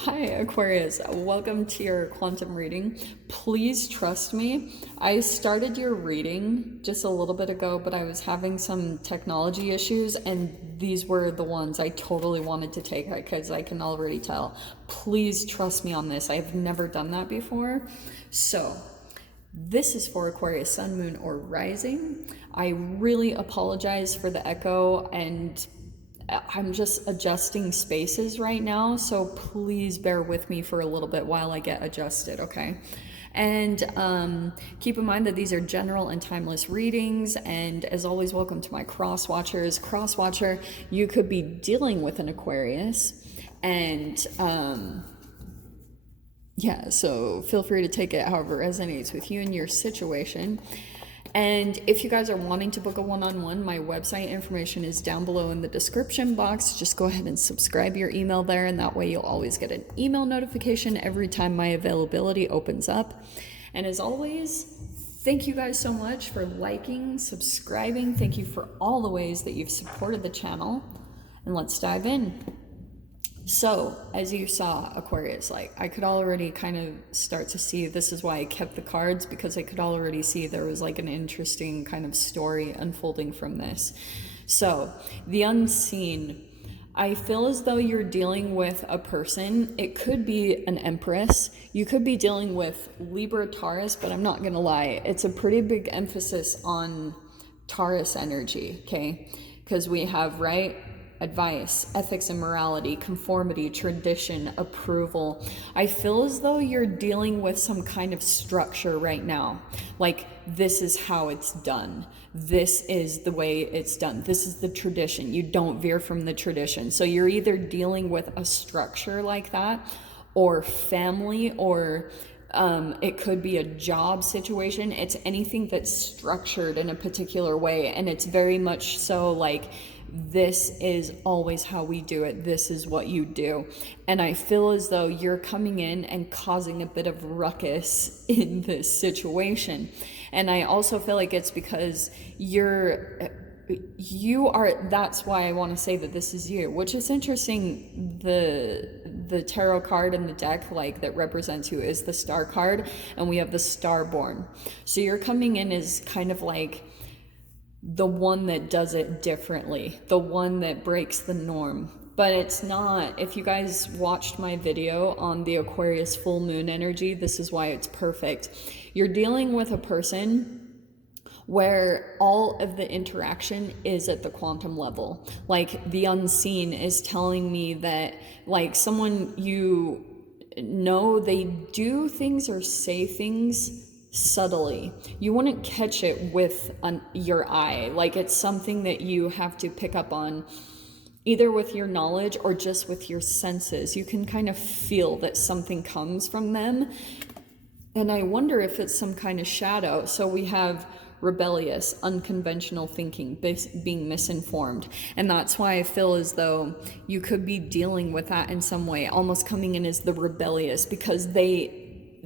Hi, Aquarius. Welcome to your quantum reading. Please trust me. I started your reading just a little bit ago, but I was having some technology issues, and these were the ones I totally wanted to take because I can already tell. Please trust me on this. I've never done that before. So, this is for Aquarius, Sun, Moon, or Rising. I really apologize for the echo, and I'm just adjusting spaces right now, so please bear with me for a little bit while I get adjusted, okay? And keep in mind that these are general and timeless readings, and as always, welcome to my cross watchers. Cross watcher, you could be dealing with an Aquarius, and yeah, so feel free to take it however resonates with you and your situation. And if you guys are wanting to book a one-on-one, my website information is down below in the description box. Just go ahead and subscribe your email there, and that way you'll always get an email notification every time my availability opens up. And as always, thank you guys so much for liking, subscribing. Thank you for all the ways that you've supported the channel. And let's dive in. So, as you saw, Aquarius, I could already kind of start to see, this is why I kept the cards, because I could already see there was an interesting kind of story unfolding from this. So, the unseen. I feel as though you're dealing with a person. It could be an Empress. You could be dealing with Libra, Taurus, but I'm not going to lie. It's a pretty big emphasis on Taurus energy, okay? Because we have, right? Advice, ethics and morality, conformity, tradition, approval. I feel as though you're dealing with some kind of structure right now. This is how it's done. This is the way it's done. This is the tradition. You don't veer from the tradition. So you're either dealing with a structure like that, or family, or it could be a job situation. It's anything that's structured in a particular way, and it's very much so this is always how we do it. This is what you do. And I feel as though you're coming in and causing a bit of ruckus in this situation. And I also feel like it's because you are, that's why I want to say that this is you, which is interesting. The tarot card in the deck that represents you is the star card, and we have the starborn. So you're coming in as kind of the one that does it differently, the one that breaks the norm. But it's not. If you guys watched my video on the Aquarius full moon energy, this is why it's perfect. You're dealing with a person where all of the interaction is at the quantum level. The unseen is telling me that someone you know, they do things or say things subtly. You wouldn't catch it with your eye. It's something that you have to pick up on, either with your knowledge or just with your senses. You can kind of feel that something comes from them. And I wonder if it's some kind of shadow. So we have rebellious, unconventional thinking, being misinformed. And that's why I feel as though you could be dealing with that in some way, almost coming in as the rebellious, because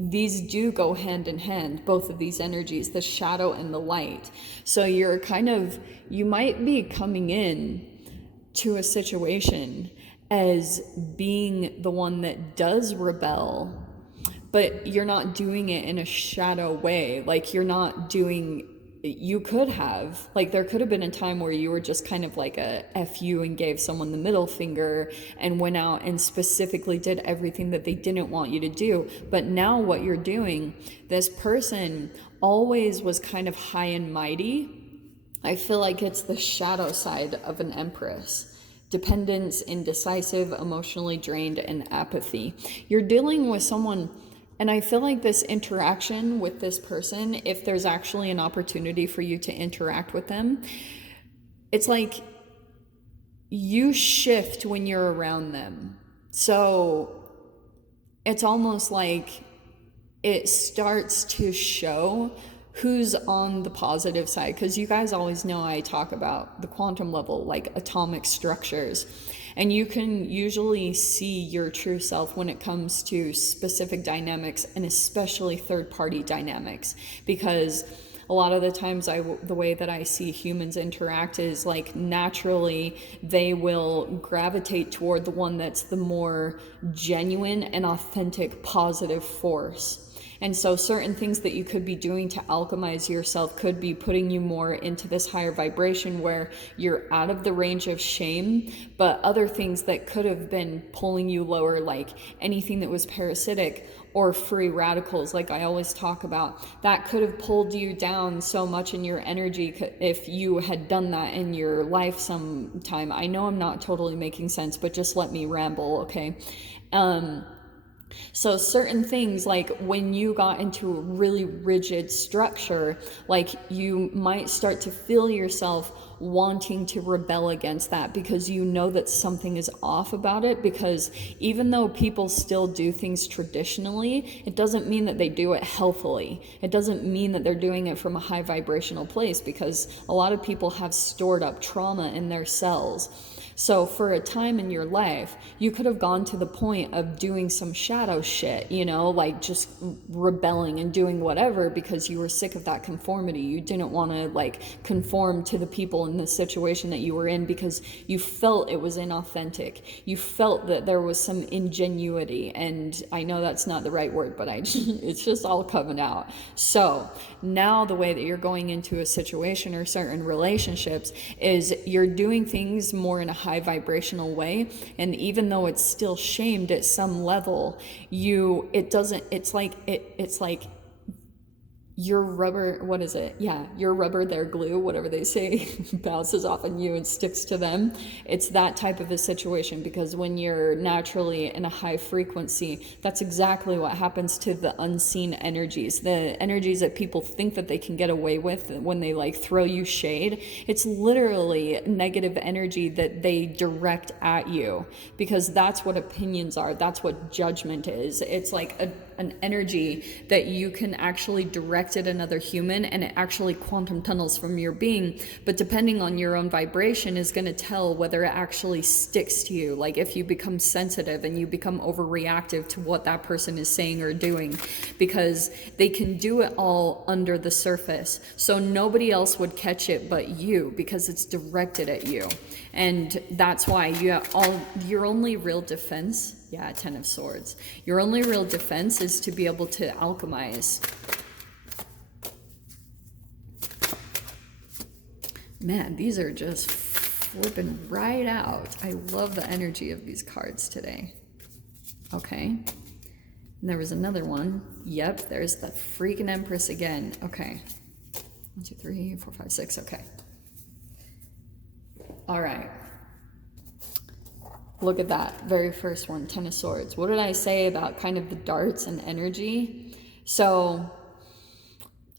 these do go hand in hand, both of these energies, the shadow and the light. So you might be coming in to a situation as being the one that does rebel, but you're not doing it in a shadow way. You could have, there could have been a time where you were just kind of a F you and gave someone the middle finger and went out and specifically did everything that they didn't want you to do. But now what you're doing, this person always was kind of high and mighty. I feel like it's the shadow side of an Empress. Dependence, indecisive, emotionally drained, and apathy. You're dealing with someone. And I feel like this interaction with this person, if there's actually an opportunity for you to interact with them, it's you shift when you're around them. So it's almost it starts to show who's on the positive side, because you guys always know I talk about the quantum level, atomic structures, and you can usually see your true self when it comes to specific dynamics, and especially third-party dynamics, because a lot of the times the way that I see humans interact is like naturally they will gravitate toward the one that's the more genuine and authentic positive force. And so certain things that you could be doing to alchemize yourself could be putting you more into this higher vibration where you're out of the range of shame, but other things that could have been pulling you lower, like anything that was parasitic or free radicals, like I always talk about, that could have pulled you down so much in your energy if you had done that in your life sometime. I know I'm not totally making sense, but just let me ramble, okay? So certain things, like when you got into a really rigid structure, like you might start to feel yourself wanting to rebel against that because you know that something is off about it. Because even though people still do things traditionally, it doesn't mean that they do it healthily. It doesn't mean that they're doing it from a high vibrational place, because a lot of people have stored up trauma in their cells. So for a time in your life, you could have gone to the point of doing some shadow shit, you know, like just rebelling and doing whatever because you were sick of that conformity. You didn't want to like conform to the people in the situation that you were in because you felt it was inauthentic. You felt that there was some ingenuity, and I know that's not the right word, but it's just all coming out. So now the way that you're going into a situation or certain relationships is you're doing things more in a high vibrational way, and even though it's still shamed at some level, it's like your rubber, what is it? Yeah, your rubber, their glue, whatever they say, bounces off on you and sticks to them. It's that type of a situation, because when you're naturally in a high frequency, that's exactly what happens to the unseen energies, the energies that people think that they can get away with when they like throw you shade. It's literally negative energy that they direct at you, because that's what opinions are. That's what judgment is. It's like an energy that you can actually direct at another human, and it actually quantum tunnels from your being, but depending on your own vibration is going to tell whether it actually sticks to you. Like if you become sensitive and you become overreactive to what that person is saying or doing, because they can do it all under the surface, so nobody else would catch it but you, because it's directed at you. And that's why your only real defense, yeah, 10 of Swords, your only real defense is to be able to alchemize. Man, these are just flipping right out. I love the energy of these cards today. Okay. And there was another one. Yep, there's the freaking Empress again. Okay. 1, 2, 3, 4, 5, 6. Okay. All right. Look at that very first one, 10 of Swords. What did I say about kind of the darts and energy? So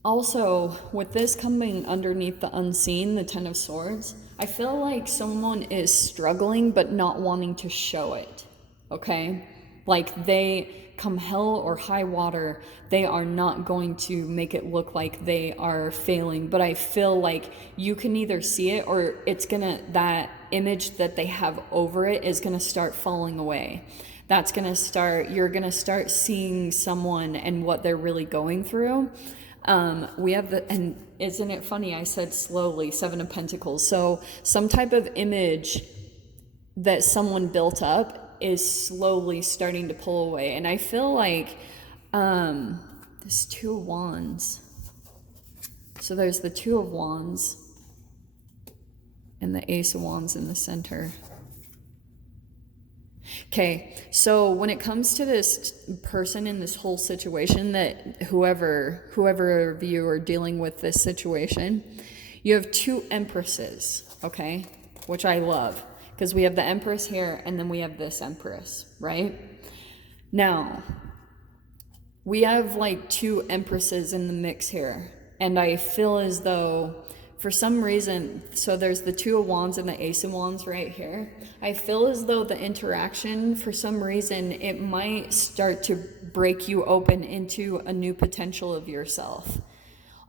also with this coming underneath the unseen, the 10 of Swords, I feel like someone is struggling but not wanting to show it. Okay? Like they come hell or high water, they are not going to make it look like they are failing. But I feel like you can either see it, or that image that they have over it is gonna start falling away. You're gonna start seeing someone and what they're really going through. And isn't it funny? I said slowly, 7 of Pentacles. So some type of image that someone built up is slowly starting to pull away. And I feel like this 2 of Wands. So there's the 2 of Wands and the Ace of Wands in the center. Okay, so when it comes to this person in this whole situation, that whoever of you are dealing with this situation, you have 2 Empresses, okay, which I love. Because we have the Empress here, and then we have this Empress, right? Now, we have like 2 Empresses in the mix here. And I feel as though, for some reason, so there's the 2 of Wands and the Ace of Wands right here. I feel as though the interaction, for some reason, it might start to break you open into a new potential of yourself.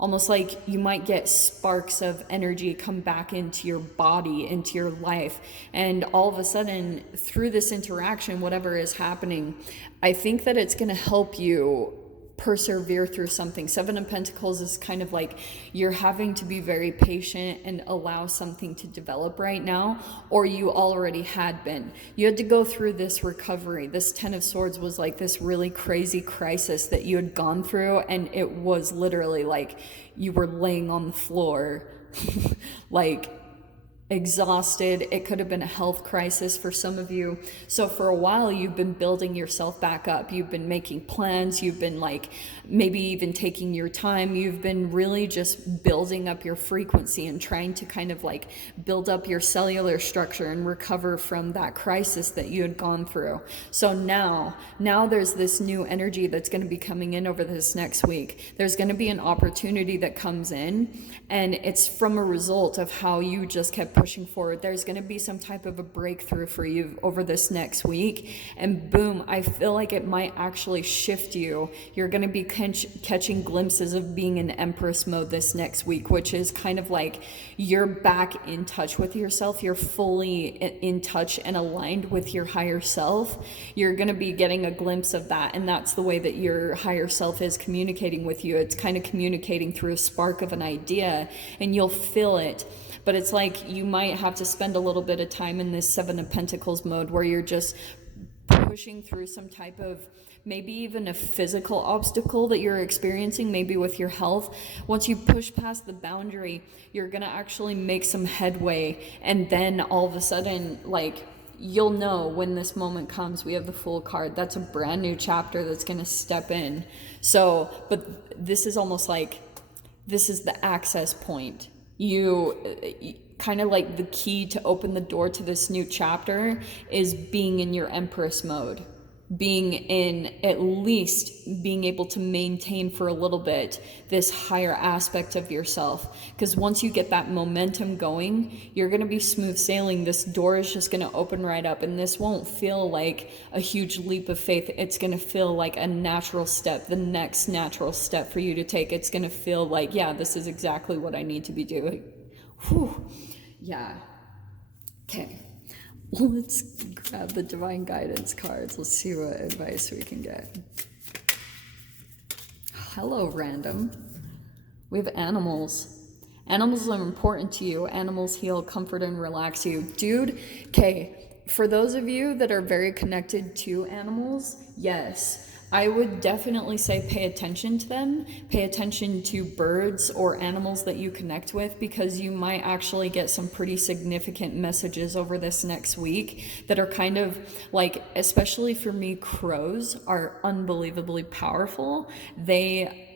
Almost like you might get sparks of energy come back into your body, into your life. And all of a sudden, through this interaction, whatever is happening, I think that it's going to help you persevere through something. Seven of Pentacles is kind of like you're having to be very patient and allow something to develop right now, or you already had been. You had to go through this recovery. This Ten of Swords was like this really crazy crisis that you had gone through, and it was literally like you were laying on the floor like exhausted. It could have been a health crisis for some of you. So for a while you've been building yourself back up. You've been making plans. You've been like maybe even taking your time. You've been really just building up your frequency and trying to kind of like build up your cellular structure and recover from that crisis that you had gone through. So now there's this new energy that's going to be coming in over this next week. There's going to be an opportunity that comes in, and it's from a result of how you just kept pushing forward. There's going to be some type of a breakthrough for you over this next week, and boom, I feel like it might actually shift you. You're going to be catching glimpses of being in Empress mode this next week, which is kind of like you're back in touch with yourself. You're fully in touch and aligned with your higher self. You're going to be getting a glimpse of that, and that's the way that your higher self is communicating with you. It's kind of communicating through a spark of an idea, and you'll feel it. But it's like you might have to spend a little bit of time in this Seven of Pentacles mode where you're just pushing through some type of, maybe even a physical obstacle that you're experiencing, maybe with your health. Once you push past the boundary, you're gonna actually make some headway, and then all of a sudden, like, you'll know when this moment comes. We have the Fool card. That's a brand new chapter that's gonna step in. So, but this is almost like, this is the access point. You kind of like the key to open the door to this new chapter is being in your Empress mode, being in, at least being able to maintain for a little bit this higher aspect of yourself. Because once you get that momentum going, you're going to be smooth sailing. This door is just going to open right up, and this won't feel like a huge leap of faith. It's going to feel like a natural step, the next natural step for you to take. It's going to feel like, yeah, this is exactly what I need to be doing. Whew. Yeah. Okay. Let's grab the Divine Guidance cards. Let's see what advice we can get. Hello, random. We have animals. Animals are important to you. Animals heal, comfort, and relax you. Dude, okay, for those of you that are very connected to animals, yes, I would definitely say pay attention to them. Pay attention to birds or animals that you connect with, because you might actually get some pretty significant messages over this next week that are kind of like, especially for me, crows are unbelievably powerful. They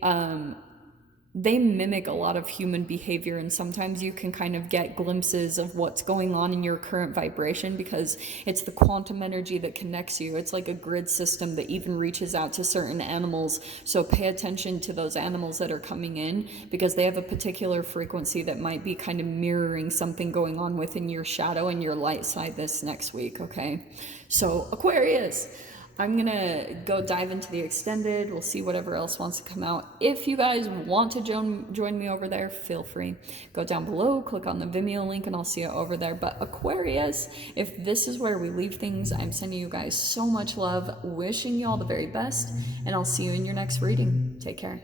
mimic a lot of human behavior, and sometimes you can kind of get glimpses of what's going on in your current vibration, because it's the quantum energy that connects you. It's like a grid system that even reaches out to certain animals. So pay attention to those animals that are coming in, because they have a particular frequency that might be kind of mirroring something going on within your shadow and your light side this next week, okay? So Aquarius, I'm gonna go dive into the extended. We'll see whatever else wants to come out. If you guys want to join me over there, feel free. Go down below, click on the Vimeo link, and I'll see you over there. But Aquarius, if this is where we leave things, I'm sending you guys so much love, wishing you all the very best, and I'll see you in your next reading. Take care.